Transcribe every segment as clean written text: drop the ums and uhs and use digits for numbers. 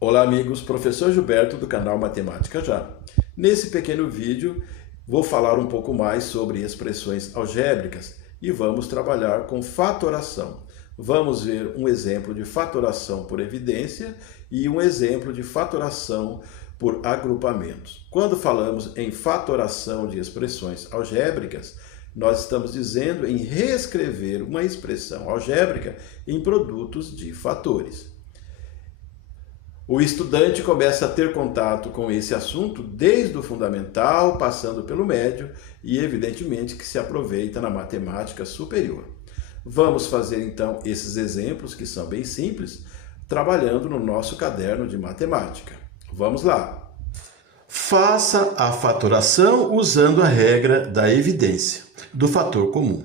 Olá amigos, professor Gilberto do canal Matemática Já. Nesse pequeno vídeo vou falar um pouco mais sobre expressões algébricas e vamos trabalhar com fatoração. Vamos ver um exemplo de fatoração por evidência e um exemplo de fatoração por agrupamentos. Quando falamos em fatoração de expressões algébricas, nós estamos dizendo em reescrever uma expressão algébrica em produtos de fatores. O estudante começa a ter contato com esse assunto desde o fundamental, passando pelo médio e, evidentemente, que se aproveita na matemática superior. Vamos fazer, então, esses exemplos, que são bem simples, trabalhando no nosso caderno de matemática. Vamos lá! Faça a fatoração usando a regra da evidência, do fator comum.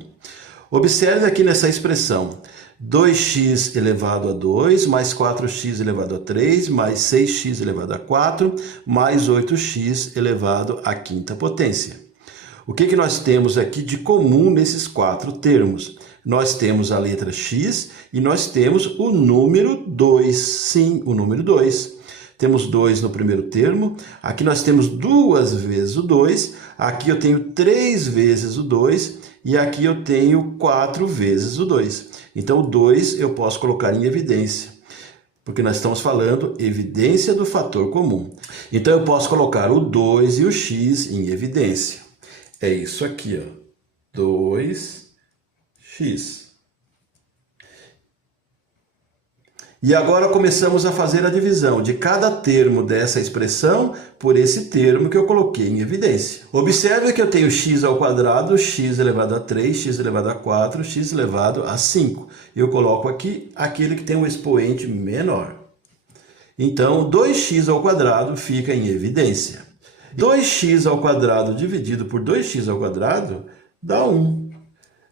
Observe aqui nessa expressão: 2x elevado a 2, mais 4x elevado a 3, mais 6x elevado a 4, mais 8x elevado à quinta potência. O que nós temos aqui de comum nesses quatro termos? Nós temos a letra x e nós temos o número 2. Sim, o número 2. Temos 2 no primeiro termo, aqui nós temos 2 vezes o 2, aqui eu tenho 3 vezes o 2 e aqui eu tenho 4 vezes o 2. Então, o 2 eu posso colocar em evidência, porque nós estamos falando evidência do fator comum. Então, eu posso colocar o 2 e o x em evidência. É isso aqui, ó, 2x. E agora começamos a fazer a divisão de cada termo dessa expressão por esse termo que eu coloquei em evidência. Observe que eu tenho x ao quadrado, x elevado a 3, x elevado a 4, x elevado a 5. Eu coloco aqui aquele que tem um expoente menor. Então, 2x ao quadrado fica em evidência. 2x ao quadrado dividido por 2x ao quadrado dá 1.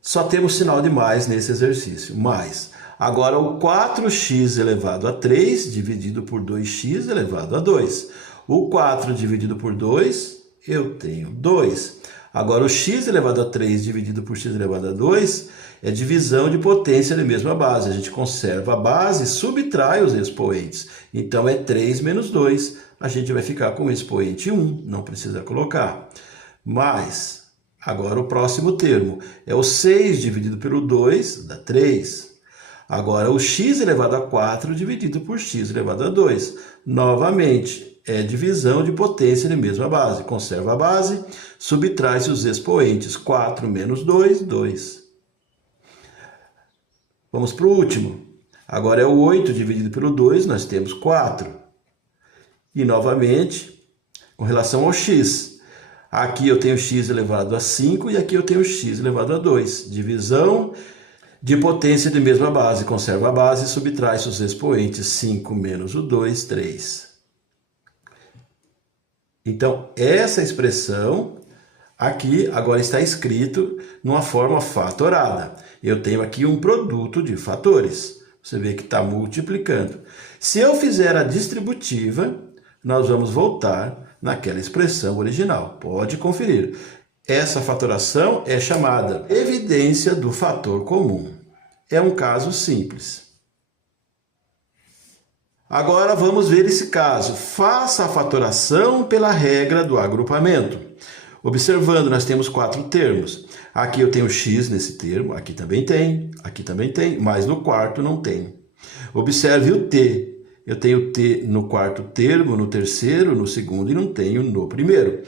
Só temos sinal de mais nesse exercício, mais. Agora, o 4x elevado a 3 dividido por 2x elevado a 2. O 4 dividido por 2, eu tenho 2. Agora, o x elevado a 3 dividido por x elevado a 2 é divisão de potência da mesma base. A gente conserva a base e subtrai os expoentes. Então, é 3 menos 2. A gente vai ficar com o expoente 1, não precisa colocar. Mais, agora o próximo termo é o 6 dividido pelo 2, dá 3. Agora, o x elevado a 4 dividido por x elevado a 2. Novamente, é divisão de potência de mesma base. Conserva a base, subtrai-se os expoentes. 4 menos 2, 2. Vamos para o último. Agora é o 8 dividido pelo 2, nós temos 4. E, novamente, com relação ao x. Aqui eu tenho x elevado a 5 e aqui eu tenho x elevado a 2. Divisão de potência de mesma base. Conserva a base e subtrai-se os expoentes. 5 menos o 2, 3. Então, essa expressão aqui agora está escrito numa forma fatorada. Eu tenho aqui um produto de fatores. Você vê que está multiplicando. Se eu fizer a distributiva, nós vamos voltar naquela expressão original. Pode conferir. Essa fatoração é chamada evidência do fator comum. É um caso simples. Agora vamos ver esse caso. Faça a fatoração pela regra do agrupamento. Observando, nós temos 4 termos. Aqui eu tenho x nesse termo, aqui também tem, mas no quarto não tem. Observe o t. Eu tenho t no quarto termo, no terceiro, no segundo e não tenho no primeiro.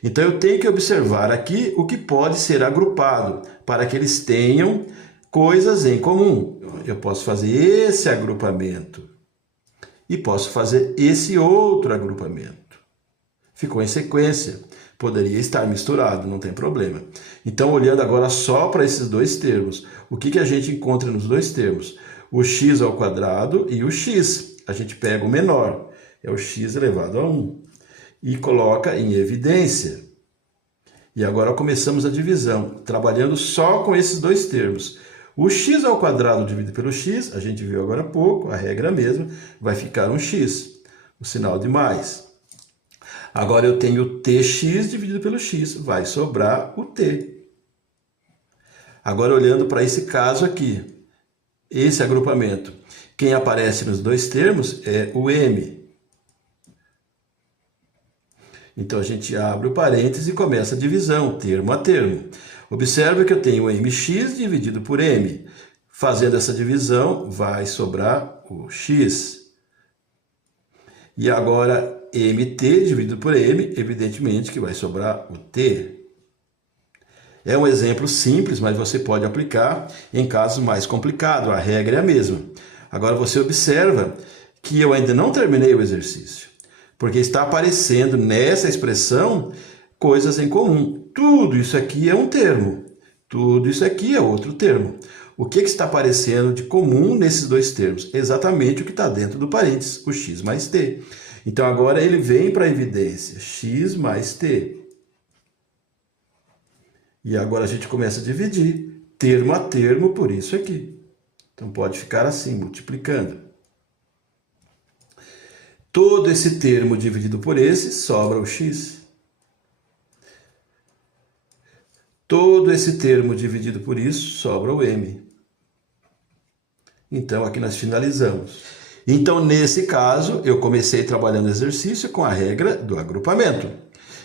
Então, eu tenho que observar aqui o que pode ser agrupado, para que eles tenham coisas em comum. Eu posso fazer esse agrupamento e posso fazer esse outro agrupamento. Ficou em sequência. Poderia estar misturado, não tem problema. Então, olhando agora só para esses dois termos, o que a gente encontra nos dois termos? O x ao quadrado e o x. A gente pega o menor, é o x elevado a 1. E coloca em evidência. E agora começamos a divisão, trabalhando só com esses dois termos. O x ao quadrado dividido pelo x, a gente viu agora há pouco, a regra mesma, vai ficar um x, o sinal de mais. Agora eu tenho tx dividido pelo x, vai sobrar o t. Agora olhando para esse caso aqui, esse agrupamento, quem aparece nos dois termos é o m. Então a gente abre o parênteses e começa a divisão, termo a termo. Observe que eu tenho mx dividido por m. Fazendo essa divisão, vai sobrar o x. E agora, mt dividido por m, evidentemente que vai sobrar o t. É um exemplo simples, mas você pode aplicar em casos mais complicados. A regra é a mesma. Agora você observa que eu ainda não terminei o exercício, porque está aparecendo nessa expressão coisas em comum. Tudo isso aqui é um termo, tudo isso aqui é outro termo. O que está aparecendo de comum nesses dois termos? Exatamente o que está dentro do parênteses, o x mais t. Então agora ele vem para a evidência, x mais t. E agora a gente começa a dividir, termo a termo, por isso aqui. Então pode ficar assim, multiplicando. Todo esse termo dividido por esse, sobra o x. Todo esse termo dividido por isso, sobra o m. Então aqui nós finalizamos. Então nesse caso, eu comecei trabalhando o exercício com a regra do agrupamento.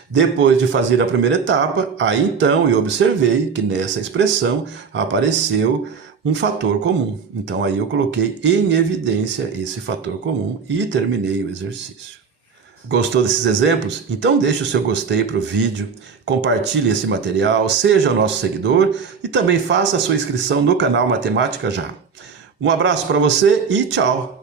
Depois de fazer a primeira etapa, aí então eu observei que nessa expressão apareceu um fator comum. Então aí eu coloquei em evidência esse fator comum e terminei o exercício. Gostou desses exemplos? Então deixe o seu gostei para o vídeo, compartilhe esse material, seja o nosso seguidor e também faça a sua inscrição no canal Matemática Já. Um abraço para você e tchau!